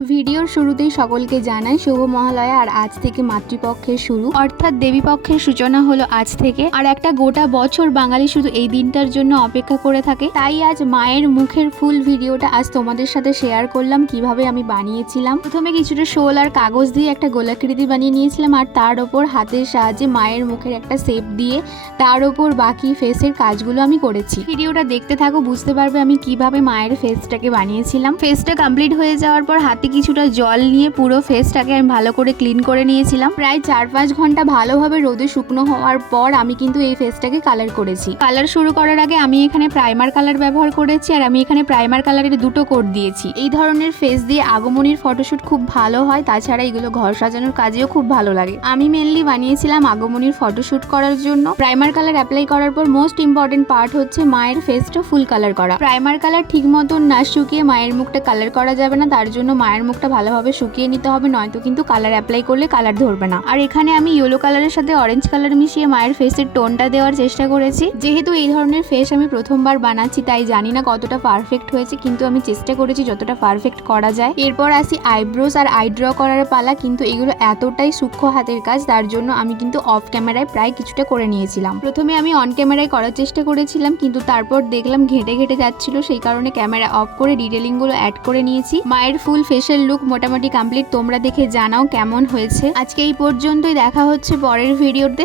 ভিডিওর শুরুতেই সকলকে জানাই শুভ মহালয়া, আর আজ থেকে মাতৃপক্ষের শুরু। অর্থাৎ দেবীপক্ষের সূচনা হলো আজ থেকে। আর একটা গোটা বছর বাঙালি শুধু এই দিনটার জন্য অপেক্ষা করে থাকে। তাই আজ মায়ের মুখের ফুল ভিডিওটা আজ তোমাদের সাথে শেয়ার করলাম, কীভাবে আমি বানিয়েছিলাম। প্রথমে কিছুটা শোল আর কাগজ দিয়ে একটা গোলাকৃতি বানিয়ে নিয়েছিলাম, আর তার ওপর হাতের সাহায্যে মায়ের মুখের একটা শেপ দিয়ে তার ওপর বাকি ফেসের কাজগুলো আমি করেছি। ভিডিওটা দেখতে থাকো, বুঝতে পারবে আমি কীভাবে মায়ের ফেসটাকে বানিয়েছিলাম। ফেসটা কমপ্লিট হয়ে যাওয়ার পর হাতে কিছুটা জল নিয়ে পুরো ফেসটাকে আমি ভালো করে ক্লিন করে নিয়েছিলাম। প্রায় চার পাঁচ ঘণ্টা ভালোভাবে রোদে শুকনো হওয়ার পর আমি কিন্তু এই ফেসটাকে কালার করেছি। কালার শুরু করার আগে আমি এখানে প্রাইমার কালার ব্যবহার করেছি আর আমি এখানে প্রাইমার কালারের দুটো কোড দিয়েছি। এই ধরনের ফেস দিয়ে আগমনীর ফটোশুট খুব ভালো হয়, তাছাড়া এগুলো ঘর সাজানোর কাজেও খুব ভালো লাগে। আমি মেনলি বানিয়েছিলাম আগমনীর ফটোশুট করার জন্য। প্রাইমার কালার অ্যাপ্লাই করার পর মোস্ট ইম্পর্টেন্ট পার্ট হচ্ছে মায়ের ফেসটা ফুল কালার করা। প্রাইমার কালার ঠিক মতন না শুকিয়ে মায়ের মুখটা কালার করা যাবে না, তার জন্য মায়ের মুখটা ভালোভাবে শুকিয়ে নিতে হবে, নয়তো কিন্তু কালার অ্যাপ্লাই করলে কালার ধরবে না। আর এখানে আমি ইয়েলো কালারের সাথে অরেঞ্জ কালার মিশিয়ে মায়ের ফেসের টোনটা দেওয়ার চেষ্টা করেছি। যেহেতু এই ধরনের ফেস আমি প্রথমবার বানাচ্ছি, তাই জানি না কতটা পারফেক্ট হয়েছে, কিন্তু আমি চেষ্টা করেছি যতটা পারফেক্ট করা যায়। এরপর আসি আইব্রোস আর আই ড্র করার পালা, কিন্তু এগুলো এতটাই সূক্ষ্ম হাতের কাজ, তার জন্য আমি কিন্তু অফ ক্যামেরায় প্রায় কিছুটা করে নিয়েছিলাম। প্রথমে আমি অন ক্যামেরায় করার চেষ্টা করেছিলাম, কিন্তু তারপর দেখলাম ঘেটে ঘেটে যাচ্ছিল, সেই কারণে ক্যামেরা অফ করে ডিটেলিংগুলো অ্যাড করে নিয়েছি। মায়ের ফুল ফেশিয়াল লুক মোটামুটি কমপ্লিট তোমরা দেখে জানাও কেমন হয়েছে। আজকে এই পর্যন্তই। দেখা হচ্ছে পরের ভিডিওতে